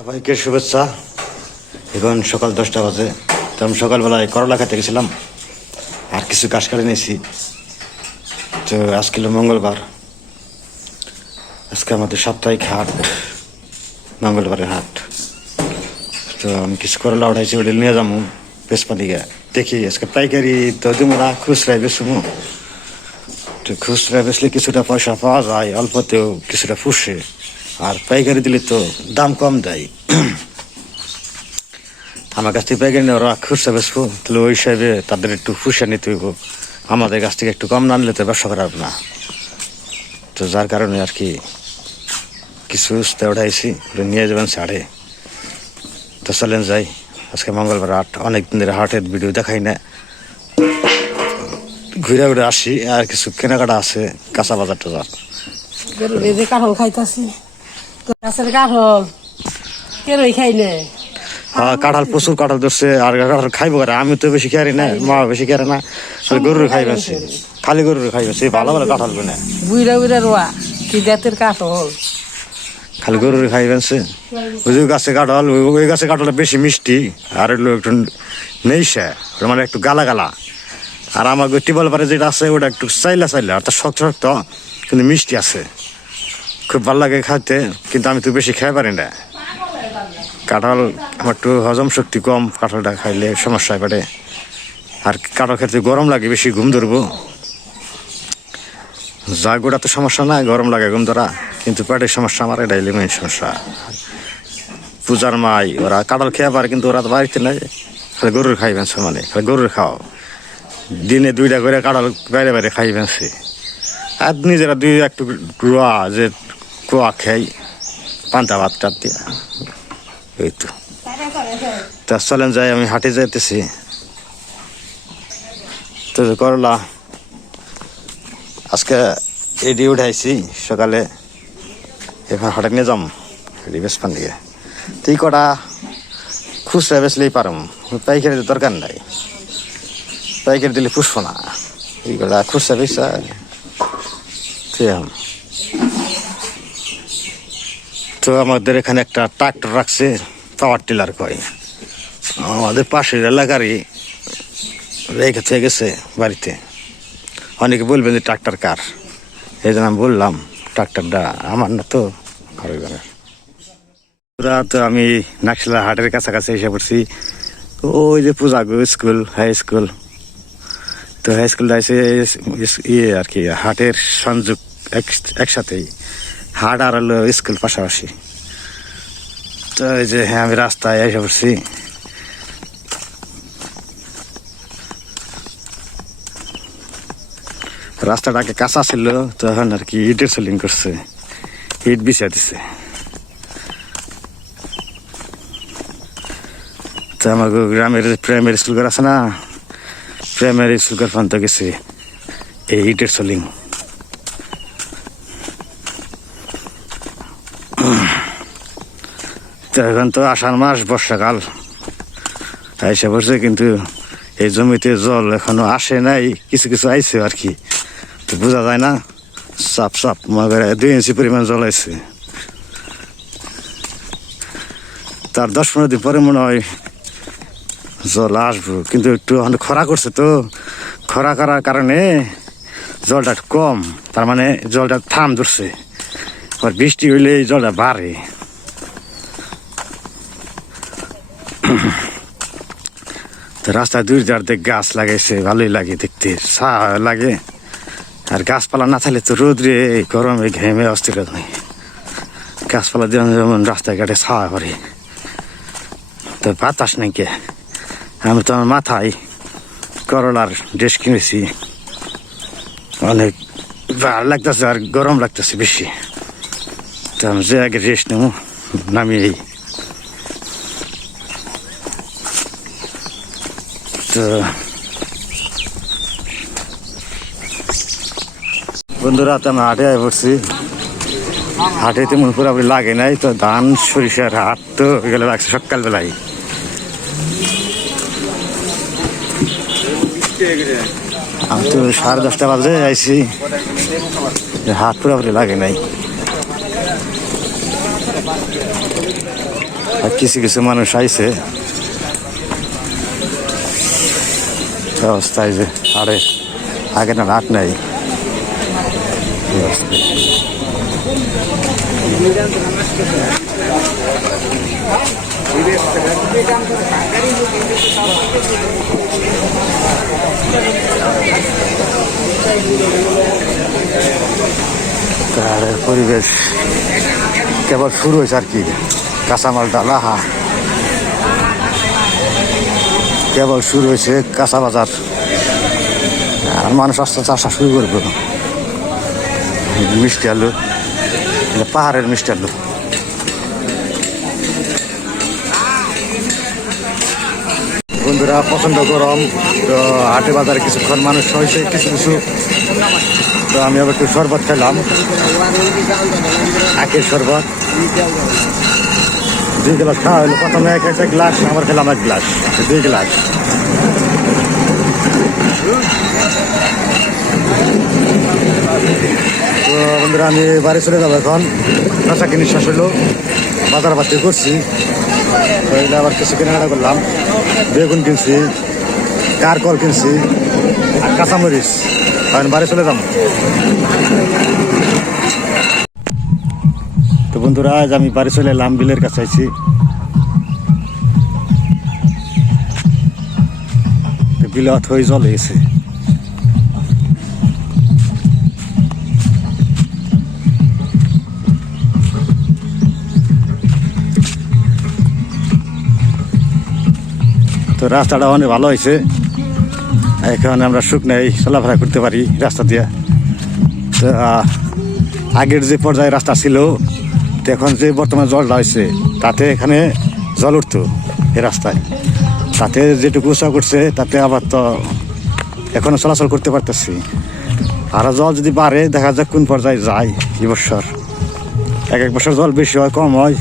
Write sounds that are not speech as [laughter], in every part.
সবাইকে শুভেচ্ছা। এখন সকাল দশটা বাজে। তো আমি সকালবেলায় করলা খেতে গেছিলাম। আর কিছু কাজ করে নিয়েছি। তো আজকে মঙ্গলবার। আজকে আমাদের সাপ্তাহিক হাট। মঙ্গলবারের হাট। তো আমি কিছু করলা উঠাইছি, ওটা নিয়ে যাব বেসপা দিকে দেখি, আজকে পাইকারি তো দেবো না খুচরাই বেসবো তো খুচরা বেচলে কিছুটা পয়সা পাওয়া যায়, অল্পতেও কিছুটা ফুসে আর পাইকারি দিলে তো দাম কম দেয়। আমার কাছ থেকে পাইকারি ওরা খুচরা বেচবো, তাহলে ওই হিসাবে তাদের একটু ফুসে নিতে হইব। আমাদের কাছ থেকে একটু কম না নিলে তো ব্যবসা করা হবে না। তো যার কারণে আর কি কিছু উঠাইছি নিয়ে যাবেন সাড়ে তো চলেন যাই, আজকে মঙ্গলবার হাট, অনেক দিন ধরে হাটের ভিডিও দেখাই না। ঘুরে ঘুরে আসি, আর কিছু কেনাকাটা আছে, কাঁচা বাজার টাজার গাছের কাঠল। কেরই খাই নে? কাঁঠাল প্রচুর কাঁঠাল ধরছে আর কাঁঠাল খাইবো করে আমি তো বেশি খাই না মা বেশি খাই না। গরুর খাই বেশি। খালি গরুর খাই বেশি ভালো ভালো কাঁঠাল না বুইরা বুইরা রোয়া কি জাতের কাঠল? খালি গরুর খাই বেশি। ওই যে গাছে কাঁঠাল ওই গাছে কাঁঠালটা বেশি মিষ্টি আর এগুলো একটু নেইসা ওটা মানে একটু গালা গালা। আর আমার টিবল পারে যেটা আছে ওটা একটু চাইলা চাইলা অর্থাৎ শক্ত শক্ত কিন্তু মিষ্টি আছে। খুব ভালো লাগে খাইতে, কিন্তু আমি তো বেশি খেয়ে পারি না। কাঁঠাল আমার একটু হজম শক্তি কম, কাঁঠালটা খাইলে সমস্যা হয় পারে আর কাঁঠাল খেতে গরম লাগে, বেশি ঘুম ধরবো। গোটা তো সমস্যা নাই, গরম লাগে ঘুম ধরা, কিন্তু পেটের সমস্যা, আমার এটাই মেন সমস্যা। পূজার মাই, ওরা কাঁঠাল খেয়ে পারে, কিন্তু ওরা তো বাড়িতে নাই। খালি গরুর খাইবেন সমানে খালি গরুর খাও দিনে দুইটা করে কাঁঠাল বাইরে বাইরে খাইবেন সে আর নিজেরা দুই একটু রোয়া যে কোয়া খাই পান্তা ভাত টাত দিয়া। এই তো। তা চলেন যাই, আমি হাটে যাইতেছি। তো করলা, আজকে এডি উঠাইছি সকালে। এখন হাটে নিয়ে যাম বেসপান দিয়ে। তুই কটা খুচরা বেচলেই পারম, পাইকারি দরকার নাই। পাইকারি দিলে পুষবো না। এই কটা খুচরা বেচা ঠিক। তো আমাদের এখানে একটা ট্রাক্টর রাখছে পাওয়ার টিলার কয়। আমাদের পাশের এলাকারই রেখে থেকে গেছে বাড়িতে। অনেকে বলবেন যে ট্রাক্টর কার? এই জন্য আমি বললাম, ট্রাক্টরটা আমার না তো তো আমি নাকশিলা হাটের কাছাকাছি এসে পড়ছি। ওই যে পূজা স্কুল হাই স্কুল তো হাই স্কুলটা এসে ইয়ে আর কি, হাটের সংযোগ এক- একসাথেই। হাট আর হলো স্কুল পাশাপাশি। তো এই যে হ্যাঁ আমি রাস্তায় এসে পড়ছি। রাস্তাটাকে কাঁচা ছিল তখন আর কি ইটের সেলিং করছে। ইট বিছা দিছে। তো আমাকে গ্রামের প্রাইমারি স্কুল আছে না? প্রাইমারি স্কুল পর্যন্ত গেছে। এই ইটের সেলিং এখন তো আষাঢ় মাস, বর্ষাকাল। এসে পড়ছে কিন্তু এই জমিতে জল এখনও আসে নাই, কিছু কিছু আইছে আর কি। তো বোঝা যায় না, সাপ সাপ মনে দুই ইঞ্চি পরিমাণ জল আইছে। তার দশ পনেরো দিন পরে মনে হয় জল আসব, কিন্তু একটু এখন খরা করছে তো। খরা করার কারণে জলটা কম, তার মানে জলটা থাম ধরছে। আর বৃষ্টি হইলে জলটা বাড়ে। [coughs] তো রাস্তায় দুই চারটে গাছ লাগাইছে, ভালোই লাগে দেখতে। ছা লাগে। আর গাছপালা না থাকলে তো রোদ্রে এই গরমে ঘেমে অস্থির নেই গাছপালা দিয়ে যেমন রাস্তায় ঘাটে ছাওয়া করে। তো বাতাস নেই কে? আমি তো আমার মাথায় করলার ড্রেস কিনেছি। অনেক ভালো লাগতেছে আর গরম লাগতেছে বেশি। তো আমি যে আগে রেস্ট নেব, নামিয়ে বন্ধুরা, তো আমি হাটে আয় পড়ছি। হাটে তেমন পুরোপুরি লাগে নাই, তো ধান, সরিষার হাট তো এগুলো লাগছে সকালবেলায়। আমি তো সাড়ে দশটা বাজে আইছি। হাট পুরোপুরি লাগে নাই। আর কিছু কিছু মানুষ আইছে। অবস্থায় যে আরে আগে না রাত নাই অবস্থা। পরিবেশ কেবল শুরু হয়েছে আর কি কাঁচামাল ডালা হা কেবল শুরু হয়েছে কাঁচা বাজার। আর মানুষ আস্তে আস্তে আসা শুরু করবে। মিষ্টি আলু পাহাড়ের মিষ্টি আলু। বন্ধুরা, পছন্দ গরম, তো হাটে বাজারে কিছুক্ষণ মানুষ হয়েছে, কিছু কিছু। তো আমি আবার একটু শরবত খেলাম। আখের শরবত। দুই গ্লাস খাওয়া হলো। প্রথমে এক একটা গ্লাস আমার খেলাম এক গ্লাস। দুই গ্লাস। তো বন্ধুরা, আমি বাড়ি চলে যাব এখন। কাঁচা কিনে শেষ হলো। বাজার পাতি করছি। তো আবার কিছু কেনাকাটা করলাম। বেগুন কিনছি, কারকল কিনছি, আর কাঁচামরিচ। আমি বাড়ি চলে যাব। বন্ধুরা, আজ আমি বাড়ি চলে এলাম, বিলের কাছে আছি বিলত হয়ে জল এসে তো রাস্তাটা অনেক ভালো হয়েছে। এখানে আমরা শুকনাই চলাফেরা করতে পারি রাস্তা দিয়ে। তো আগের যে পর্যায়ে রাস্তা ছিল এখন যে বর্তমানে জলটা হয়েছে তাতে এখানে জল উঠতো এই রাস্তায়। তাতে যেটুকু উৎসাহ করছে, তাতে আবার তো এখনও চলাচল করতে পারতেছি। আর জল যদি বাড়ে, দেখা যাক কোন পর্যায়ে যায় এই বছর। এক এক বছর জল বেশি হয়, কম হয়।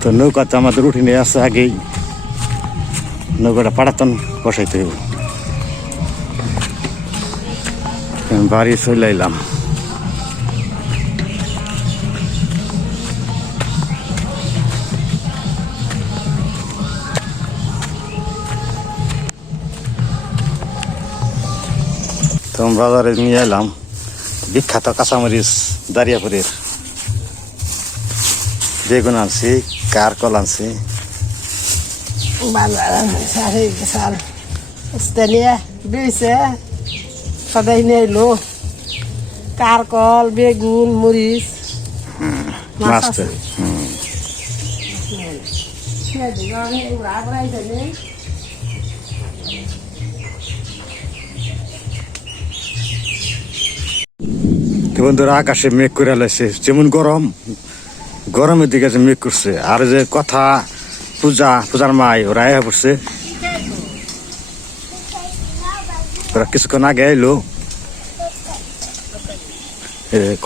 তো নৌকাতে আমাদের উঠে নিয়ে আসছে আগেই। নৌকাটা পাড়াতন বসাইতে হইব। আমি বাড়ি চলে এলাম। তো বাজারে নিয়ে এলাম বিখ্যাত কাঁচামরিচ দারিয়াপুরের বেগুন আনছি, কারকল আনছি। বাজার সদাই নিয়ে এলো কারকল বেগুন মরিচ মাছ আছে। বন্ধুরা আকাশে মেঘ করে লাইছে যেমন গরম গরমের দিকে মেঘ করছে আর যে কথা পূজা পূজার মাই ওরা পড়ছে। ওরা কিছুক্ষণ আগে এলো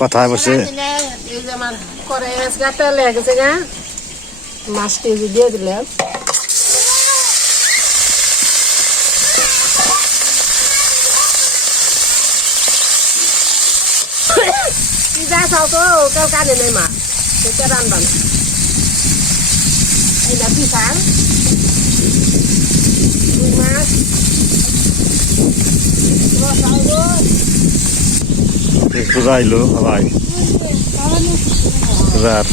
কথা বসে। এই যে আমার করে গাতে লেগেছে গা মাছ কেজি দিয়ে দিলাম তো কেউ কানে নেই মা সেটা রান্ধান এই না পিসাং দুই মাছ রসাল গো আইলো ভাই পূজার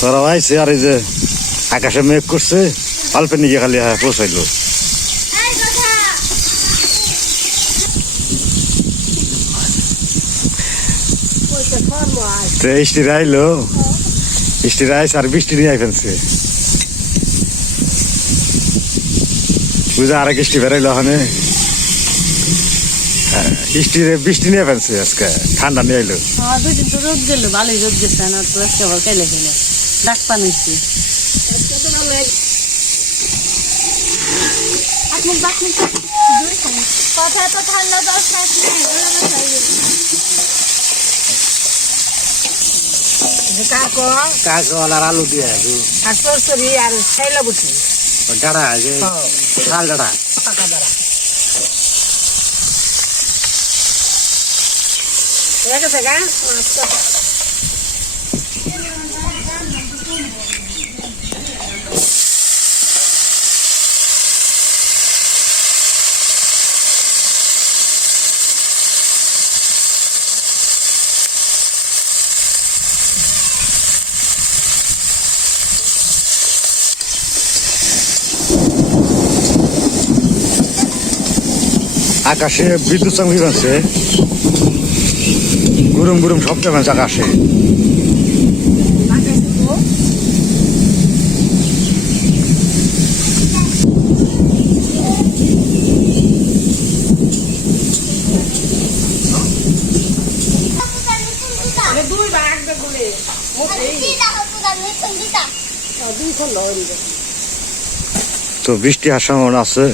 তোরা আইছে আর এই যে আকাশে মেঘ করছে অল্পে নিয়ে খালি হ্যাঁ পৌঁছাইলো তো আইলো বৃষ্টির আইসে আর বৃষ্টি নিয়ে আই ফেলছে বুঝা আর বৃষ্টি বেরোইলো ওখানে হ্যাঁ, বৃষ্টি বৃষ্টি নিয়ে ফেলছে আজকে ঠান্ডা নিয়ে আইলো। আমার দুদিন তো রোদ গেল ভালোই রোদ গেছে না তো আজকে আবার কেলে খেলে ডাক পানিছি কথা তো ঠান্ডা জল শ্বাস নেই কাকল আর আলু দিয়ে আর সরসরি আর ছাইলা বুটি ডাটা আছে। শাল ডাটা পাকা দ্বারা ঠিক আছে গা? আকাশে বিদ্যুৎ চমকি বানছে গুরুম গুরুম শব্দ বানছে আকাশে। দুই ভাগ বলে। দুই খন লড়ি তো বৃষ্টি আসার সম্ভাবনা আছে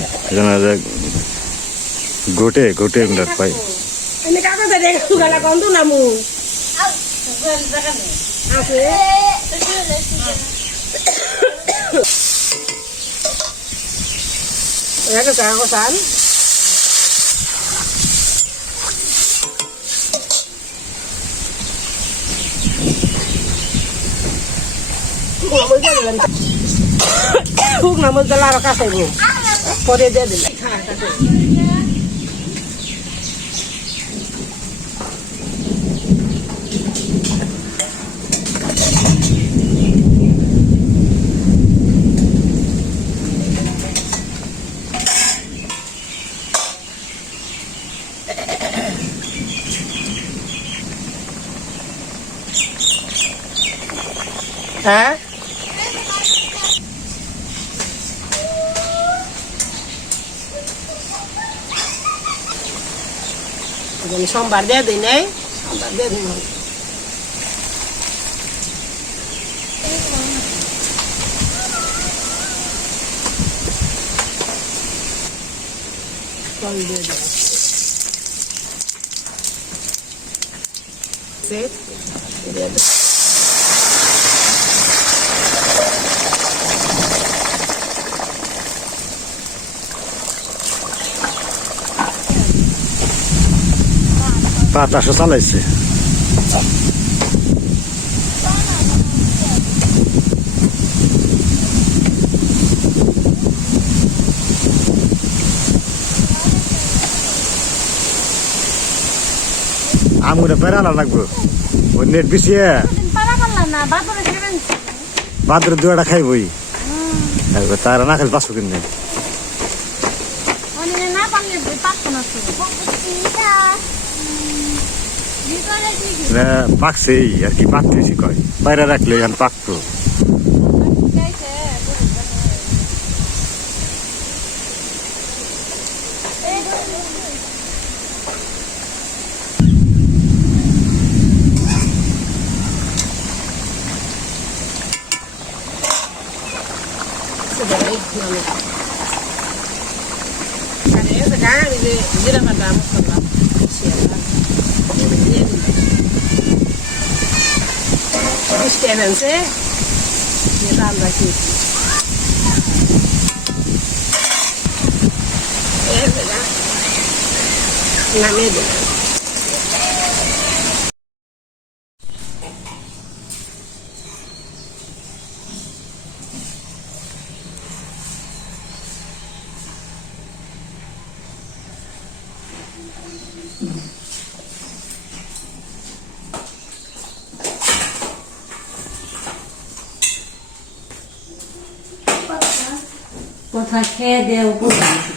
এখানে যে গোটে গোটে মিটার পাই। এনে কাগজ রেখে গেলা গন্ধ নামু আছে। রেখে কাগজ আন খুব নামল দিলে আরও কাছে পরে দিয়ে দিলে। হ্যাঁ সোমবার দিয়ে দিই নাই সোমবার দিয়ে দিই। জল দিয়ে। বাতাসও চালাইছে। আমগুলো বেড়ানো লাগবো। ওই নেট বিছিয়ে। বাদরে দুয়াটা খাইবই। তারা না খালি বাঁচবো কিন্তু পাকছেই আর কি পাকতে বেশি কয়? বাইরে রাখলে এখন পাকতো Ada Terus kenan sih, dia tambah কোথায় খেয়ে দেয় উপর lagi.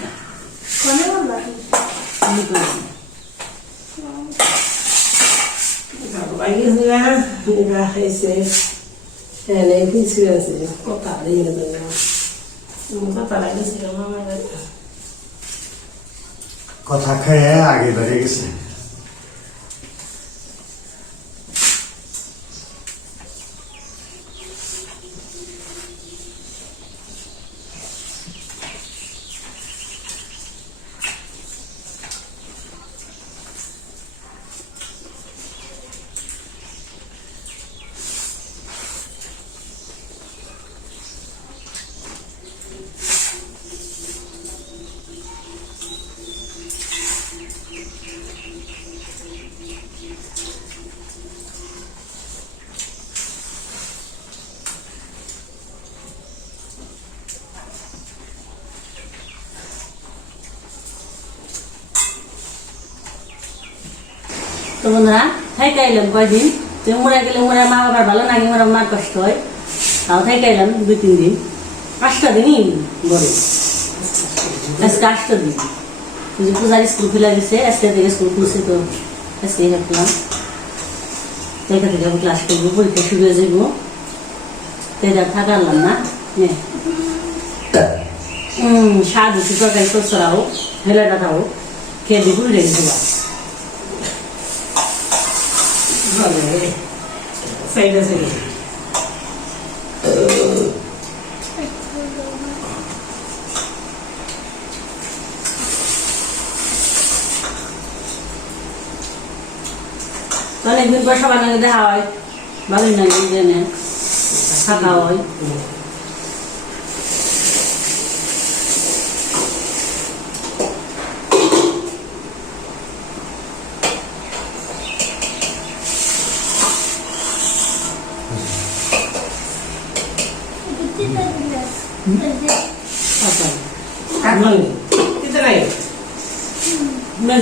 কথা খেয়ে আগে বেড়ে গেছে তো বন্ধুরা থাইকে আইলাম কয়দিন? তো মোড়া গেলে মোড়া মা বাবার ভালো লাগে মোড়া মার কষ্ট হয়? তাও থাইকে আইলাম দুই, তিন দিন। পাঁচটা দিনই বলে। আজকে আটটা দিন। যে পূজার স্কুল খুলে গেছে, আজকে থেকে স্কুল খুলছে তো আজকে হাঁটলাম এটা থেকে আমি ক্লাস করব, পরীক্ষা শুরু হয়ে যাব তো এটা থাকালাম না হুম স্বাদ হচ্ছে তরকারি তোর হোক হেলাটা খাও খেয়ে দিয়ে ঘুরে রেখেছিল ভালো সাইডে সাইডে অনেকদিন পর সবার সঙ্গে দেখা হয় ভালোই লাগে জেনে থাকা হয় থাকা হয়। কাটলো কিতে নাই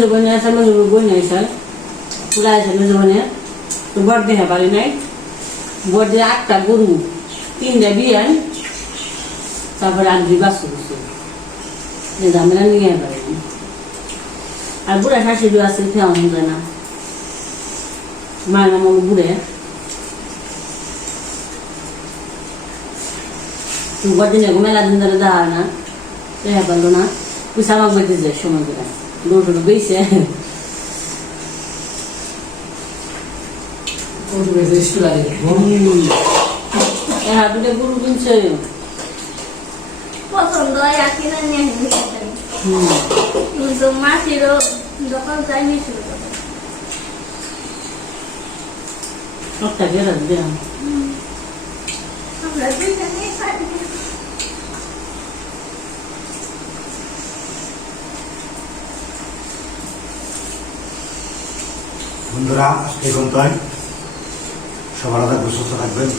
মেজো বোন আছে মেজো বোন আছে পুরা আছে মেজো বোনে তো বড় দেহে পারি নাই। বড় দিয়ে আটটা গরু, তিনটা বিয়ান, তারপরে আর দুই বাসু বসে যে ঝামেলা নিয়ে পারিনি আর বুড়া শাশুড়ি আছে খেয়াল যায় না। মায়ের নাম হলো বুড়ে। বদিনে মেলা দিন ধরে হয় না দেখা পারল না। পয়সা আমাকে বেঁচে যায় সময় করে। গরু টরু বেঁচে ওর বেশি ইস্টু লাগে এরা দুটো গরু কিনছে পছন্দ হয় আর কিনা নিয়ে। হুম কিন্তু মাসিরও দোকান যাই দোকান। একটা গেরা দিয়ে আমরা দুইজনে পারি। বন্ধুরা এই পর্যন্ত সবার আলাদা সুস্থ থাকবেন।